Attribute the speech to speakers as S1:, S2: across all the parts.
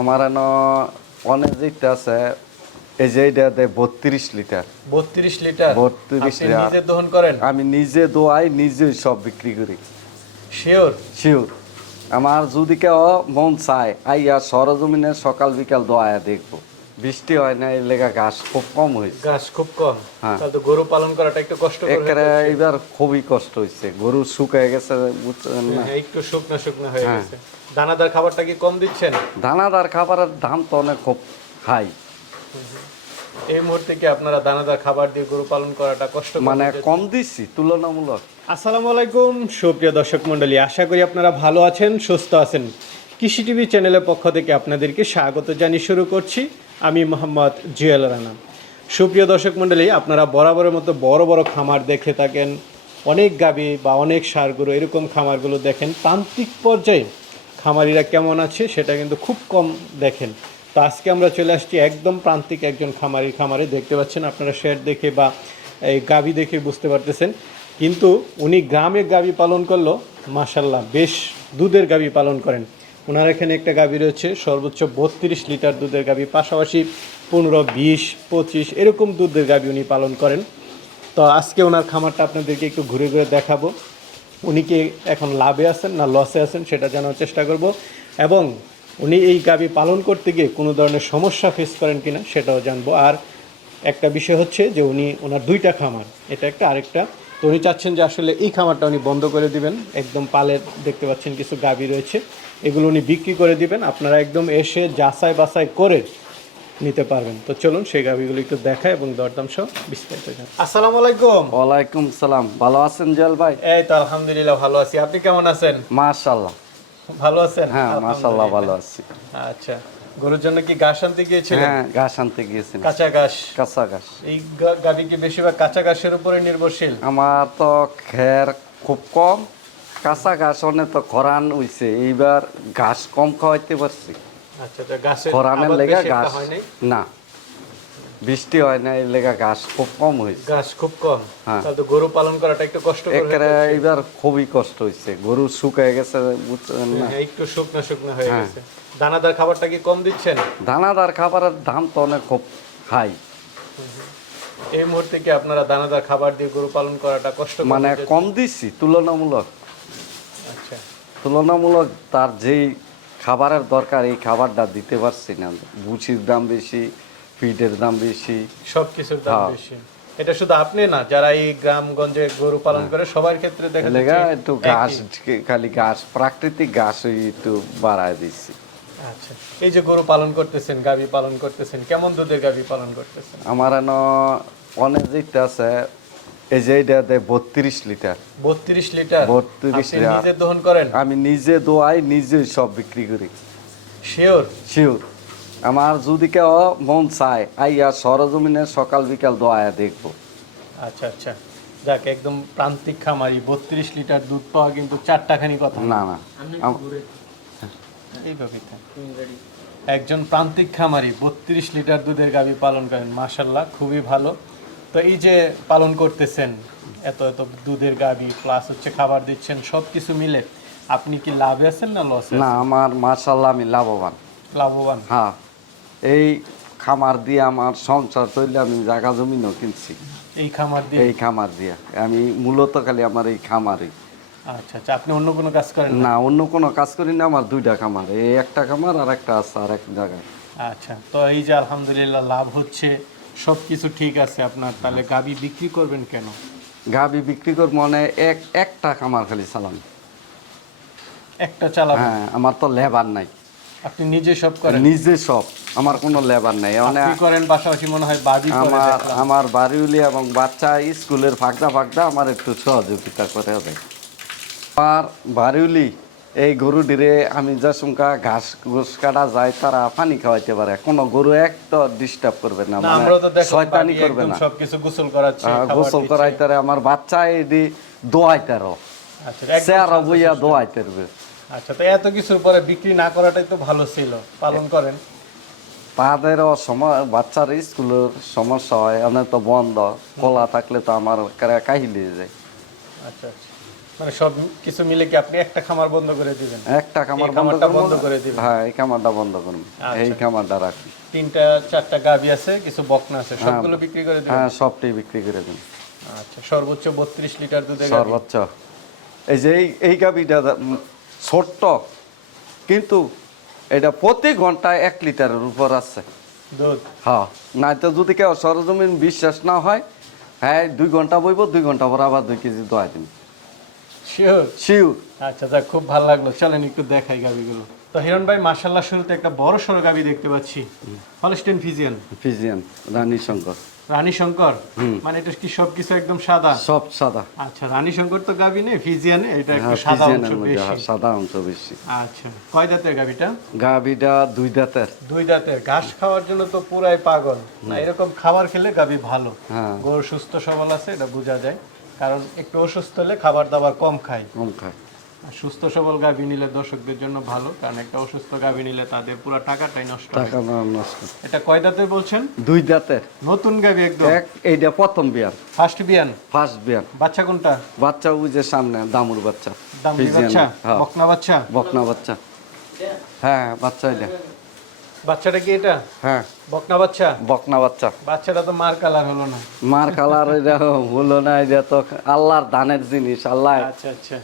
S1: আমার এন অনেক যেটা আছে এই যে এটা দেয় বত্রিশ লিটার।
S2: বত্রিশ লিটার?
S1: 32
S2: আপনি
S1: লিটার।
S2: নিজে দহন করেন?
S1: আমি নিজে দোয়াই নিজে সব বিক্রি করি।
S2: শিওর?
S1: শিওর। আমার যদি কেউ মন চায় আইয়া সরজমিনে সকাল বিকাল দোয়া দেখব। বৃষ্টি হয় না এই লেগা ঘাস খুব কম হয়েছে।
S2: গাছ খুব কম।
S1: হ্যাঁ।
S2: তাহলে তো গরু পালন করাটা একটু কষ্ট
S1: একেবারে এবার খুবই কষ্ট হয়েছে। গরু শুকায় গেছে বুঝছেন না?
S2: একটু শুকনো শুকনো হয়ে
S1: হ্যাঁ।
S2: গেছে। দানাদার খাবারটা কি কম দিচ্ছেন?
S1: দানাদার খাবারের দাম তো অনেক খুব হাই।
S2: এই মুহূর্তে কি আপনারা দানাদার খাবার দিয়ে গরু পালন করাটা কষ্ট
S1: মানে কম দিচ্ছি তুলনামূলক।
S2: আসসালামু আলাইকুম সুপ্রিয় দর্শক মণ্ডলী। আশা করি আপনারা ভালো আছেন সুস্থ আছেন। কৃষি টিভি চ্যানেলের পক্ষ থেকে আপনাদেরকে স্বাগত জানিয়ে শুরু করছি। আমি মোহাম্মদ জুয়েল রানা। সুপ্রিয় দর্শক মণ্ডলী, আপনারা বরাবরের মতো বড় বড় খামার দেখে থাকেন, অনেক গাবি বা অনেক সারগুলো এরকম খামারগুলো দেখেন প্রান্তিক পর্যায়ে খামারিরা কেমন আছে সেটা কিন্তু খুব কম দেখেন। তো আজকে আমরা চলে আসছি একদম প্রান্তিক একজন খামারির খামারে, দেখতে পাচ্ছেন আপনারা শেড দেখে বা এই গাভী দেখে বুঝতে পারতেছেন। কিন্তু উনি গ্রামে গাভী পালন করল মাসাল্লাহ বেশ দুধের গাবি পালন করেন। ওনার এখানে একটা গাভী রয়েছে, সর্বোচ্চ বত্রিশ লিটার দুধের গাভী পাশাপাশি পনেরো, বিশ, পঁচিশ এরকম দুধের গাভী উনি পালন করেন। তো আজকে ওনার খামারটা আপনাদেরকে একটু ঘুরে ঘুরে দেখাবো। উনি কি এখন লাভে আছেন না লসে আছেন সেটা জানার চেষ্টা করব এবং উনি এই গাভী পালন করতে গিয়ে কোনো ধরনের সমস্যা ফেস করেন কিনা সেটাও জানব। আর একটা বিষয় হচ্ছে যে উনি, ওনার দুইটা খামার, এটা একটা, আরেকটা। তো উনি চাচ্ছেন যে আসলে এই খামারটা উনি বন্ধ করে দিবেন। একদম পালের দেখতে পাচ্ছেন কিছু গাভী রয়েছে। এগুলো উনি বিক্রি করে দিবেন আপনারা একদম এসে যাচাই বাছাই করে নিতে পারবেন। তো চলুন সেই গাভীগুলো একটু দেখায় এবং দরদাম সহ বিস্তারিত আসসালামু আলাইকুম।
S1: ওয়ালাইকুম সালাম। ভালো আছেন জল ভাই?
S2: এই তো আলহামদুলিল্লাহ ভালো আছি। আপনি কেমন আছেন?
S1: মাশাল্লাহ
S2: ভালো আছেন?
S1: হ্যাঁ মাশাল্লাহ ভালো আছি।
S2: আচ্ছা গরুর জন্য কি ঘাস আনতে গিয়েছিলেন?
S1: হ্যাঁ ঘাস আনতে গিয়েছেন
S2: কাঁচা ঘাস।
S1: কাঁচা ঘাস।
S2: এই গাভী কি বেশিরভাগ কাঁচা ঘাসের উপরে নির্ভরশীল?
S1: আমার তো খের খুব কম কাঁচা ঘাস অনেক তো খরান হইছে এইবার ঘাস কম খাওয়াইতে পারছি।
S2: আচ্ছা ঘাসের
S1: খরানের লেগা ঘাস না। বৃষ্টি হয় না এই লেগা ঘাস খুব কম হয়েছে
S2: ঘাস খুব কম?
S1: হ্যাঁ।
S2: তাহলে তো গরু পালন করাটা একটু কষ্ট
S1: একেবারে এইবার খুবই কষ্ট হয়েছে গরু শুকায় গেছে বুঝছেন না?
S2: হ্যাঁ, একটু শুকনো শুকনো হয়ে
S1: হ্যাঁ।
S2: গেছে। দানাদার খাবারটা কি কম দিচ্ছেন?
S1: দানাদার খাবারের দাম তো অনেক খুব হাই।
S2: এই মুহূর্তে কি আপনারা দানাদার খাবার দিয়ে গরু পালন করাটা কষ্ট
S1: মানে কম দিচ্ছি তুলনামূলক।
S2: আচ্ছা
S1: তুলনামূলক তার যেই খাবারের দরকার এই খাবারটা দিতে পারছি না। বুচির দাম বেশি ফিডের দাম বেশি।
S2: সবকিছুর দাম
S1: হ্যাঁ।
S2: বেশি। এটা শুধু আপনি না যারা এই গ্রামগঞ্জে গরু পালন করে সবার ক্ষেত্রে দেখা
S1: লেগা একটু ঘাস খালি ঘাস প্রাকৃতিক ঘাস একটু বাড়ায় দিচ্ছি।
S2: আচ্ছা। এই যে গরু পালন করতেছেন গাভী পালন করতেছেন কেমন দুধের গাভী পালন করতেছেন?
S1: আমার অনেক যেটা আছে এই যে এটা দেয় বত্রিশ লিটার।
S2: বত্রিশ লিটার।
S1: 32
S2: আপনি
S1: লিটার।
S2: নিজে দহন করেন?
S1: আমি নিজে দোয়াই নিজে সব বিক্রি করি।
S2: শিওর?
S1: শিওর। আমার যদি কেউ মন চায় আইয়া সরজমিনে সকাল বিকাল দোয়া দেখব।
S2: আচ্ছা আচ্ছা। যাক একদম প্রান্তিক খামারি বত্রিশ লিটার দুধ পাওয়া কিন্তু চারটাখানি কথা।
S1: না না।
S2: একজন প্রান্তিক খামারি বত্রিশ লিটার দুধের গাভী পালন করেন। মাশাল্লাহ খুবই ভালো। তো এই যে পালন করতেছেন এত এত দুধের গাভী প্লাস হচ্ছে খাবার দিচ্ছেন সব কিছু মিলে আপনি কি লাভে আছেন না লসে
S1: না আমার মার্শাল্লাহ আমি লাভবান।
S2: লাভবান?
S1: হ্যাঁ এই খামার দিয়ে আমার সংসার চললে আমি জায়গা জমিনও কিনছি।
S2: এই খামার দিয়ে?
S1: এই খামার দিয়ে। আমি মূলত খালি আমার এই খামারই।
S2: আচ্ছা আচ্ছা আপনি অন্য কোনো কাজ করেন না?
S1: না অন্য কোনো কাজ করি না আমার দুইটা খামার এই একটা খামার আর একটা আছে আর এক জায়গায়।
S2: আচ্ছা তো এই যে আলহামদুলিল্লাহ লাভ হচ্ছে সব কিছু ঠিক আছে আপনার তাহলে গাবি বিক্রি করবেন কেন?
S1: গাবি বিক্রি করব মানে এক একটা খামার খালি চালান।
S2: একটা চালাবেন?
S1: হ্যাঁ আমার তো লেবার নাই।
S2: আপনি নিজে সব করেন?
S1: নিজে সব আমার কোনো লেবার নাই। মানে
S2: করেন পাশাপাশি মনে হয় করে
S1: আমার। আমার বাড়িউলি এবং বাচ্চা স্কুলের ফাঁকদা ফাঁকদা আমার একটু সহযোগিতা করে দেয় আমার বাড়িউলি এই গরু ডিরে আমি যা সুমকা ঘাস ঘুষ কাটা যায় তারা পানি খাওয়াইতে পারে। কোনো গরু এক তো ডিস্টার্ব করবে না মানে শয়তানি করবে না।
S2: সবকিছু গোসল করাচ্ছে
S1: গোসল
S2: দিচ্ছে।
S1: করাইতে আমার বাচ্চা এডি দোয়াইতারও
S2: আচ্ছা
S1: চেয়ার বইয়া
S2: শিষ্ট।
S1: দোয়াইতে পারবে
S2: আচ্ছা তো এত কিছুর পরে বিক্রি না করাটাই তো ভালো ছিল। পালন করেন।
S1: তাদেরও সময় বাচ্চার স্কুলের সমস্যা হয় এমনি তো বন্ধ। খোলা থাকলে তো আমার কাহিলি যায়।
S2: আচ্ছা আচ্ছা। মানে সব কিছু মিলে কি আপনি একটা খামার বন্ধ করে দিবেন?
S1: একটা খামার বন্ধ
S2: করে দিবেন।
S1: হ্যাঁ এই খামারটা বন্ধ করুন। এই খামারটা রাখি
S2: তিনটা চারটা গাভি আছে কিছু বকনা আছে সবগুলো বিক্রি করে দিবেন?
S1: হ্যাঁ সবটাই বিক্রি করে দিন
S2: আচ্ছা সর্বোচ্চ বত্রিশ লিটার দুধের গাভী।
S1: সর্বোচ্চ। এই যে এই- এই গাবিটা ছোট্ট কিন্তু এটা প্রতি ঘন্টায় এক লিটারের উপর আছে।
S2: দুধ?
S1: হ্যাঁ না তো যদি কেউ সরজমিন বিশ্বাস না হয় হ্যাঁ দুই ঘণ্টা বইব দুই ঘণ্টা পর আবার দুই কেজি দোয়া দিন।
S2: শিওর আচ্ছা যাক খুব ভালো লাগল। চলেন একটু দেখাই গাভিগুলো তো হিরণ ভাই শুরুতে একটা বড় সড়ো গাভি দেখতে পাচ্ছি। Holstein Friesian
S1: Friesian Rani Shankar.
S2: Rani Shankar? মানে এটা কি সবকিছু একদম সাদা?
S1: সব সাদা।
S2: আচ্ছা রানী শঙ্কর তো গাভি নেই ফিজিয়ানে এটা একটু
S1: হ্যাঁ
S2: সাদা অংশ বেশি।
S1: হ্যাঁ, সাদা অংশ বেশি।
S2: আচ্ছা কয় দাঁতের গাভিটা
S1: গাবিটা দুই দাঁতের।
S2: দুই দাঁতের। ঘাস খাওয়ার জন্য তো পুরাই পাগল। না। এরকম খাবার খেলে গাভি ভালো।
S1: হ্যাঁ।
S2: গরু সুস্থ সবল আছে এটা বোঝা যায়। কারণ একটু অসুস্থ হলে খাবার দাবার কম খায়।
S1: কম খায়।
S2: সুস্থ সবল গাভী নিলে দর্শকদের জন্য ভালো কারণ একটা অসুস্থ গাভী নিলে তাদের পুরো টাকাটাই নষ্ট হয়।
S1: টাকা না নষ্ট।
S2: এটা কয় দাঁতের বলছেন?
S1: দুই দাঁতের
S2: নতুন গাভী একদম?
S1: এক এইটা প্রথম বিয়ান
S2: ফার্স্ট বিয়ান?
S1: ফার্স্ট বিয়ান
S2: বাচ্চা কোনটা?
S1: বাচ্চা বুঝে সামনে দামুর বাচ্চা। ফিজিয়ান,
S2: বাচ্চা?
S1: হ্যাঁ।
S2: বকনা বাচ্চা?
S1: বকনা বাচ্চা। হ্যাঁ বাচ্চা এটা।
S2: বাচ্চাটা কি এটা?
S1: হ্যাঁ।
S2: বকনা বাচ্চা?
S1: বকনা বাচ্চা।
S2: বাচ্চাটা তো মার কালার হলো না।
S1: মার কালার এটা হলো না এটা তো আল্লাহর দানের জিনিস আল্লাহ।
S2: আচ্ছা আচ্ছা।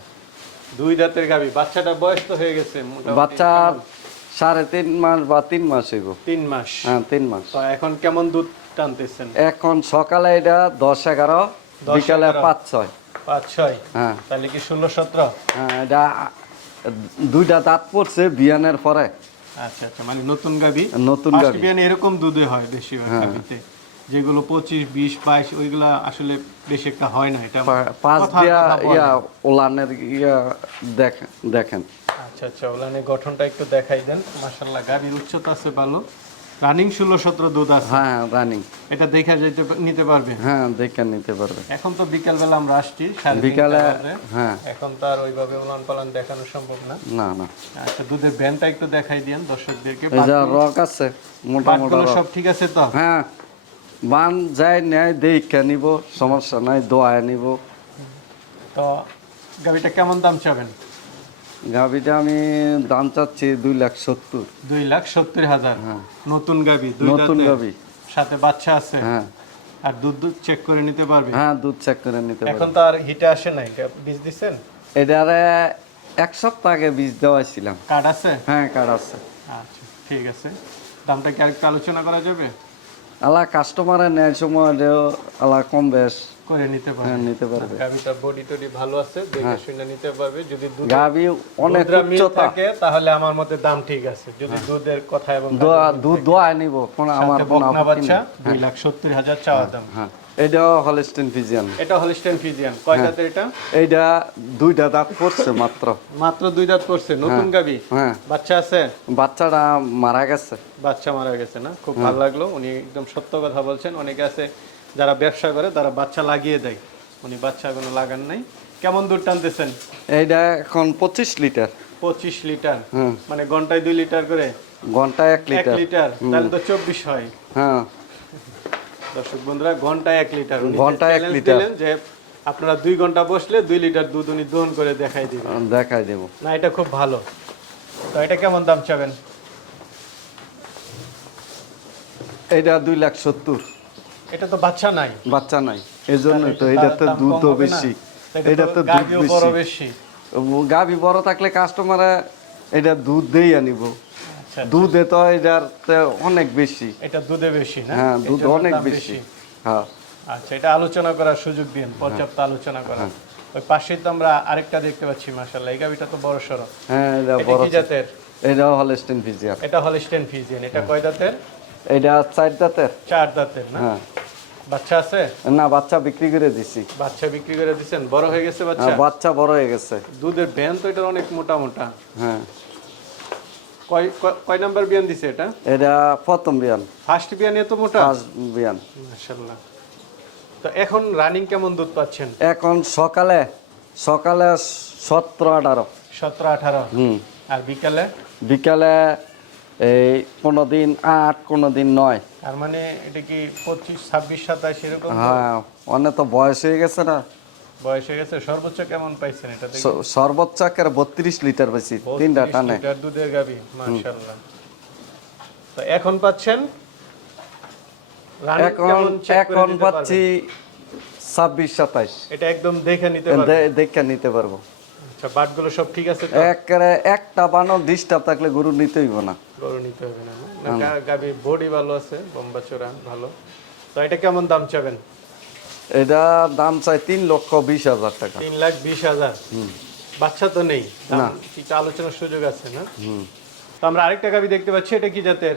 S2: দুই দাঁতের গাভী। বাচ্চাটা বয়স তো হয়ে গেছে
S1: বাচ্চার সাড়ে তিন মাস বা তিন মাস এগো
S2: তিন মাস?
S1: হ্যাঁ তিন মাস।
S2: তো এখন কেমন দুধ টানতেছেন?
S1: এখন সকালে এটা দশ এগারো বিকালে পাঁচ ছয়।
S2: পাঁচ ছয়?
S1: হ্যাঁ।
S2: তাহলে কি ষোলো সতেরো?
S1: হ্যাঁ এটা দুইটা দাঁত পড়ছে বিয়ানের পরে।
S2: আচ্ছা আচ্ছা মানে নতুন গাবি?
S1: নতুন
S2: গাবি। এরকম দুধে হয় বেশি গাবিতে যেগুলো পঁচিশ বিশ বাইশ ওইগুলা আসলে বেশি একটা হয় না এটা
S1: পাঁচ দিয়া। ইয়া ওলানের ইয়া দেখেন দেখেন।
S2: আচ্ছা আচ্ছা ওলানের গঠনটা একটু দেখাই দেন মাসাল্লাহ গাড়ির উচ্চতা আছে ভালো। রানিং ষোলো সতেরো দুধ আছে।
S1: হ্যাঁ রানিং
S2: এটা দেখা যাইতে নিতে পারবে?
S1: হ্যাঁ দেখে নিতে পারবে।
S2: এখন তো বিকাল বেলা আমরা আসছি সাড়ে
S1: বিকালে হ্যাঁ।
S2: এখন তো আর ওইভাবে উলান পালান দেখানো সম্ভব না।
S1: না না।
S2: আচ্ছা দুধের ব্যানটা একটু দেখাই দিন দর্শকদেরকে।
S1: এই যা রক আছে মোটা মোটা
S2: পাটগুলো সব ঠিক আছে তো?
S1: হ্যাঁ বান যায় নেয় দেখে নিব সমস্যা নাই দোয়া নিব।
S2: তো গাড়িটা কেমন দাম চাবেন?
S1: গাভিটা আমি দাম চাচ্ছি দুই লাখ সত্তর।
S2: দুই লাখ সত্তর হাজার।
S1: হ্যাঁ।
S2: নতুন গাবি
S1: নতুন গাভি।
S2: সাথে বাচ্চা আছে।
S1: হ্যাঁ।
S2: আর দুধ দুধ চেক করে নিতে পারবে?
S1: হ্যাঁ দুধ চেক করে নিতে
S2: এখন তো আর হিটে আসে নাই। এটা বীজ দিচ্ছেন
S1: এটারে এক সপ্তাহ আগে বীজ দেওয়াইছিলাম।
S2: কার্ড আছে?
S1: হ্যাঁ কার্ড আছে।
S2: আচ্ছা ঠিক আছে। দামটা কি আরেকটু আলোচনা করা যাবে?
S1: আলা কাস্টমারের নেয় সময় আলা কম বেশ।
S2: করে নিতে
S1: হ্যাঁ
S2: পারবে
S1: নিতে পারবে।
S2: গাবিটা বডি টডি ভালো আছে দেখে শুনে নিতে পারবে। যদি দুধ
S1: গাবি অনেক
S2: উচ্চ
S1: উচ্চতা।
S2: থাকে তাহলে আমার মতে দাম ঠিক আছে। যদি দুধের কথা এবং
S1: দুধ দোয়া নিব কোন আমার কোন আপত্তি
S2: বাচ্চা
S1: নেই।
S2: দুই লাখ সত্তর হাজার চাওয়া দাম।
S1: হ্যাঁ। এটাও হলস্টেন ফিজিয়ান
S2: এটা হলিস্টেন ফিজিয়ান কয়
S1: হ্যাঁ।
S2: দাঁতের এটা?
S1: এইটা দুইটা দাঁত পড়ছে মাত্র।
S2: মাত্র দুই দাঁত পড়ছে। নতুন গাবি?
S1: হ্যাঁ।
S2: বাচ্চা আছে?
S1: বাচ্চাটা মারা গেছে।
S2: বাচ্চা মারা গেছে না? খুব ভালো লাগল। উনি একদম সত্য কথা বলছেন। অনেকে আছে যারা ব্যবসা করে তারা বাচ্চা লাগিয়ে দেয়। উনি বাচ্চা কোনো লাগান নাই। কেমন দুধ টানতেছেন?
S1: এইটা এখন পঁচিশ লিটার।
S2: পঁচিশ লিটার? মানে ঘন্টায় দুই লিটার করে?
S1: ঘন্টায় এক
S2: এক
S1: লিটার।
S2: লিটার? তাহলে তো চব্বিশ হয়।
S1: হ্যাঁ।
S2: দর্শক বন্ধুরা ঘন্টায় এক লিটার।
S1: ঘন্টায় এক লিটার।
S2: যে আপনারা দুই ঘণ্টা বসলে দুই লিটার দুধ উনি দহন করে দেখাই দিবেন।
S1: দেখাই দেব।
S2: না এটা খুব ভালো। তো এটা কেমন দাম চাবেন?
S1: এইটা দুই লাখ সত্তর।
S2: এটা তো বাচ্চা নাই।
S1: বাচ্চা নাই। এই জন্যই তো এটা তো দুধও বেশি। এটা তো দুধ
S2: বড়
S1: বেশি। গাভি বড় থাকলে কাস্টমার এটা দুধ দেই আনিব। দুধে তো এটার অনেক বেশি।
S2: এটা দুধে বেশি না?
S1: হ্যাঁ দুধ অনেক বেশি। হ্যাঁ।
S2: আচ্ছা এটা আলোচনা করার সুযোগ দিন পর্যাপ্ত আলোচনা করা ওই পাশেই তো আমরা আরেকটা দেখতে পাচ্ছি মাশাআল্লাহ। এই গাবিটা তো বড় সড়ো।
S1: হ্যাঁ এটা
S2: এটা
S1: বড়
S2: জাতের?
S1: এটাও হলস্টেন ফিজিয়ান
S2: এটা হলিস্টেন ফিজিয়ান এটা কয় দাঁতের?
S1: এটা চার দাঁতের।
S2: চার দাঁতের না?
S1: হ্যাঁ।
S2: বাচ্চা আছে?
S1: না বাচ্চা বিক্রি করে দিছি।
S2: বাচ্চা বিক্রি করে দিছেন? বড় হয়ে গেছে বাচ্চা?
S1: হ্যাঁ, বাচ্চা বড় হয়ে গেছে।
S2: দুধের ব্যান তো এটা অনেক মোটা মোটা
S1: হ্যাঁ।
S2: কয় কয়- নাম্বার বিয়ান দিছে এটা?
S1: এটা প্রথম বিয়ান।
S2: ফার্স্ট বিয়ান এত মোটা?
S1: ফার্স্ট বিয়ান।
S2: মাশাআল্লাহ। তো এখন রানিং কেমন দুধ পাচ্ছেন?
S1: এখন সকালে সকালে সতেরো আঠারো।
S2: সতেরো আঠারো?
S1: হুম।
S2: আর বিকালে?
S1: বিকালে এই কোনো দিন আট কোনো দিন নয়।
S2: তার মানে এটা কি পঁচিশ ছাব্বিশ সাতাশ এরকম
S1: হ্যাঁ অনেক তো বয়স হয়ে গেছে না।
S2: বয়স হয়ে গেছে সর্বোচ্চ কেমন পাইছেন এটা
S1: সর্বোচ্চ লিটার বেশি তিনটা টানে।
S2: লিটার দুধের গাভী মাশাআল্লাহ। তো এখন পাচ্ছেন?
S1: এখন এখন পাচ্ছি
S2: পারবেন?
S1: ছাব্বিশ সাতাইশ।
S2: এটা একদম দেখে নিতে পারবেন?
S1: দেখে নিতে পারব।
S2: আচ্ছা বাটগুলো সব ঠিক আছে তো?
S1: একেবারে একটা বানো ডিস্টার্ব থাকলে গরু নিতে হইব না।
S2: গরু নিতে হবে না না? না গা- গাভীর বডি ভালো আছে লম্বা চোরা ভালো। তো এটা কেমন দাম চাবেন?
S1: এটা দাম চাই তিন লক্ষ বিশ হাজার টাকা।
S2: তিন লাখ বিশ হাজার। বাচ্চা তো নেই। দাম কিছু আলোচনার সুযোগ আছে না? তো আমরা আরেকটা গাভী দেখতে পাচ্ছি এটা কি জাতের?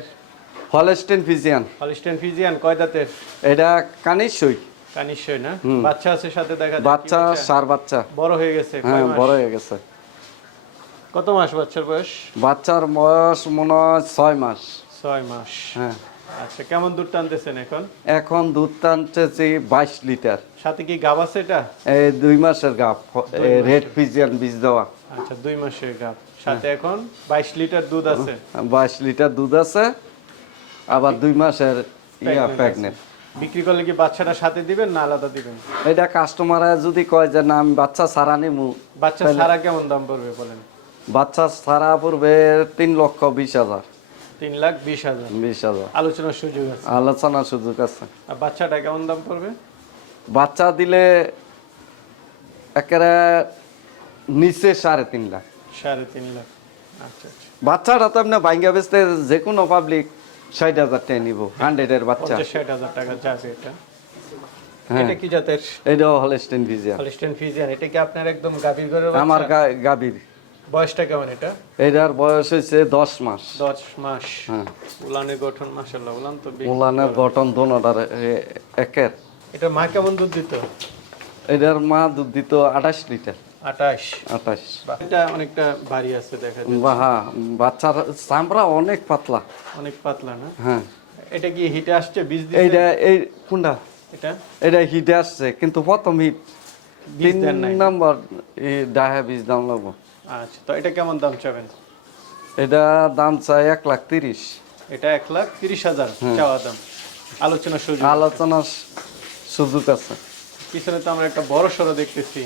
S1: হলেস্টেন ফিজিয়ান।
S2: হলিস্টেন ফিজিয়ান কয় জাতের?
S1: এটা কানিসই
S2: কানিশ্বই না? বাচ্চা আছে সাথে দেখা
S1: বাচ্চা সার বাচ্চা।
S2: বড় হয়ে গেছে
S1: হ্যাঁ বড় হয়ে গেছে।
S2: কত মাস বাচ্চার বয়স?
S1: বাচ্চার বয়স মনে হয় ছয় মাস।
S2: ছয় মাস।
S1: হ্যাঁ।
S2: আচ্ছা কেমন দুধ টানতেছেন এখন?
S1: এখন দুধ টানতেছি বাইশ লিটার।
S2: সাথে কি গাব আছে এটা?
S1: এই দুই মাসের গাপ রেড ফিজিয়ান বীজ দেওয়া।
S2: আচ্ছা দুই মাসের গাব। সাথে এখন বাইশ লিটার দুধ আছে?
S1: বাইশ লিটার দুধ আছে আবার দুই মাসের ইয়া প্রেগনেন্ট
S2: বিক্রি করলে কি বাচ্চাটা সাথে দিবেন না আলাদা দিবেন?
S1: এটা কাস্টমার যদি কয় যে না আমি বাচ্চা সারা নিমু
S2: বাচ্চা সারা কেমন দাম পড়বে বলেন?
S1: বাচ্চা সারা পড়বে তিন লক্ষ বিশ হাজার।
S2: তিন লাখ বিশ হাজার।
S1: বিশ হাজার।
S2: আলোচনার সুযোগ আছে।
S1: আলোচনার সুযোগ আছে।
S2: আর বাচ্চাটা কেমন দাম পড়বে?
S1: বাচ্চা দিলে একেবারে নিচে সাড়ে তিন লাখ।
S2: সাড়ে তিন লাখ। আচ্ছা আচ্ছা।
S1: বাচ্চাটা তো আপনি বাইঙ্গা বেচতে যে কোনো পাবলিক ষাট হাজার টাকা নিব হান্ড্রেডের বাচ্চা।
S2: ষাট হাজার টাকা যাবে এটা।
S1: হ্যাঁ।
S2: এটা কি জাতের?
S1: এটাও হলেস্টেন ভিজিয়া
S2: হলিস্টেন ফিজিয়ান এটা কি আপনার একদম গাভীর ঘরের
S1: আমার গাভীর।
S2: বয়সটা কেমন এটা?
S1: এটার বয়স হয়েছে দশ মাস।
S2: দশ মাস।
S1: হ্যাঁ।
S2: উলানের গঠন মাসাল্লাহ উলান তো বেশ।
S1: মোলানের গঠন দোনোটার একের।
S2: এটা মা কেমন দুধ দিত?
S1: এটার মা দুধ দিত আঠাশ লিটার।
S2: আঠাশ।
S1: আঠাশ।
S2: এটা অনেকটা ভারী আছে দেখা যায়
S1: বা হ্যাঁ বাচ্চার চামড়া অনেক পাতলা।
S2: অনেক পাতলা না?
S1: হ্যাঁ।
S2: এটা কি হিটে আসছে বীজ
S1: এইটা এই কোনটা?
S2: এটা?
S1: এটা হিটে আসছে কিন্তু প্রথম হিট। তিন নম্বর ডাহা বীজ দাম লাগবো।
S2: আচ্ছা তো এটা কেমন দাম চাবেন?
S1: এটা দাম চাই এক লাখ তিরিশ।
S2: এটা এক লাখ তিরিশ হাজার চাওয়া দাম। আলোচনা সুযোগ
S1: আলোচনার সুযোগ আছে।
S2: পিছনে তো আমরা একটা বড় সড়ো দেখতেছি।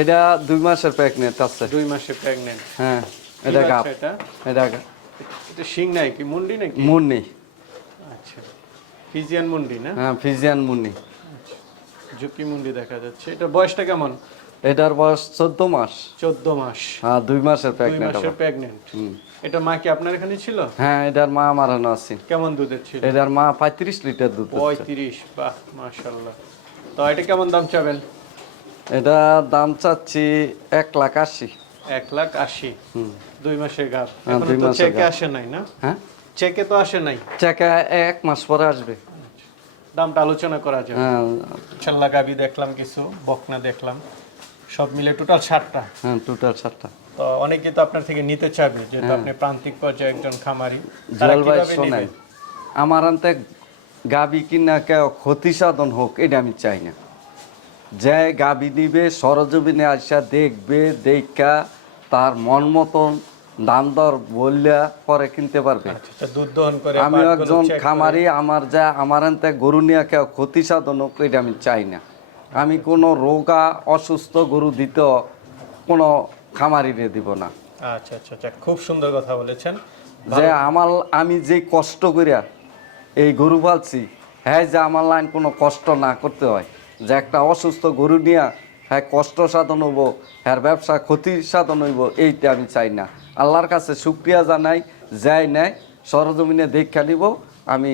S1: এটা দুই মাসের প্রেগনেন্ট আছে।
S2: দুই মাসে প্রেগনেন্ট
S1: হ্যাঁ এটা গাপ
S2: এটা?
S1: এটা
S2: এটা শিং নাই কি মুন্ডি নাকি?
S1: মুন্নি
S2: আচ্ছা ফিজিয়ান মুন্ডি না?
S1: হ্যাঁ ফিজিয়ান মুন্নি
S2: ঝুঁকি মুন্ডি দেখা যাচ্ছে। এটা বয়সটা কেমন?
S1: এটার বয়স চোদ্দ মাস।
S2: চোদ্দ মাস।
S1: হ্যাঁ দুই মাসের
S2: দুই
S1: প্রেগনেন্ট
S2: মাসের প্রেগনেন্ট এটা মা কি আপনার এখানে ছিল?
S1: হ্যাঁ এটার মা আমার আছে।
S2: কেমন দুধের ছিল?
S1: এটার মা পঁয়ত্রিশ লিটার দুধ দিচ্ছে।
S2: পঁয়ত্রিশ বাহ মাশাল্লাহ তো এটা কেমন দাম চাবেন?
S1: এটা দাম চাচ্ছি এক লাখ আশি।
S2: এক লাখ আশি। দুই মাসের গাভ
S1: হ্যাঁ,
S2: এখন তো চেকে আসে নাই না?
S1: হ্যাঁ?
S2: চেকে তো আসে নাই?
S1: চাকা এক মাস পরে আসবে।
S2: দামটা আলোচনা করা যায়
S1: হ্যাঁ।
S2: গাভি দেখলাম কিছু বকনা দেখলাম। সব মিলে টোটাল ষাটটা
S1: হ্যাঁ টোটাল সাতটা।
S2: তো অনেকে তো আপনার থেকে নিতে চাইবে যেহেতু আপনি প্রান্তিক পর্যায়ে একজন খামারি। তারা
S1: জল ভাই
S2: কীভাবে
S1: শোনেন আমার আনতে গাবি কিনা কেউ ক্ষতি সাধন হোক এটা আমি চাই না। যে গাবি নিবে সরজমিনে আসা দেখবে দেখা তার মন মতন দাম দর বললে পরে কিনতে পারবে।
S2: আচ্ছা, আচ্ছা,
S1: আমি একজন খামারি আমার যা আমার আনতে গরু নিয়ে কেউ ক্ষতি সাধন হোক এটা আমি চাই না। আমি কোনো রোগা অসুস্থ গরু দিতে কোনো খামারিরে দিব না।
S2: আচ্ছা আচ্ছা আচ্ছা খুব সুন্দর কথা বলেছেন।
S1: যে আমার আমি যে কষ্ট করিয়া এই গরু পালছি হ্যাঁ যে আমার লাইন কোনো কষ্ট না করতে হয়। যে একটা অসুস্থ গরু নিয়া হ্যাঁ কষ্ট সাধন হইব হ্যাঁ ব্যবসা ক্ষতি সাধন হইব এইটা আমি চাই না। আল্লাহর কাছে শুক্রিয়া জানাই যাই নাই সরজমিনে দেখা নিব আমি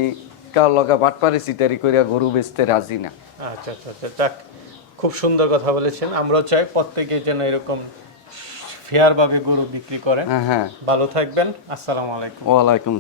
S1: কার লগে বাটপারি সিটারি করিয়া গরু বেচতে রাজি না।
S2: আচ্ছা আচ্ছা আচ্ছা। যাক খুব সুন্দর কথা বলেছেন। আমরাও চাই প্রত্যেকে যেন এরকম ফেয়ারভাবে গরু বিক্রি করেন।
S1: হ্যাঁ হ্যাঁ।
S2: ভালো থাকবেন। আসসালামু আলাইকুম।
S1: ওয়ালাইকুম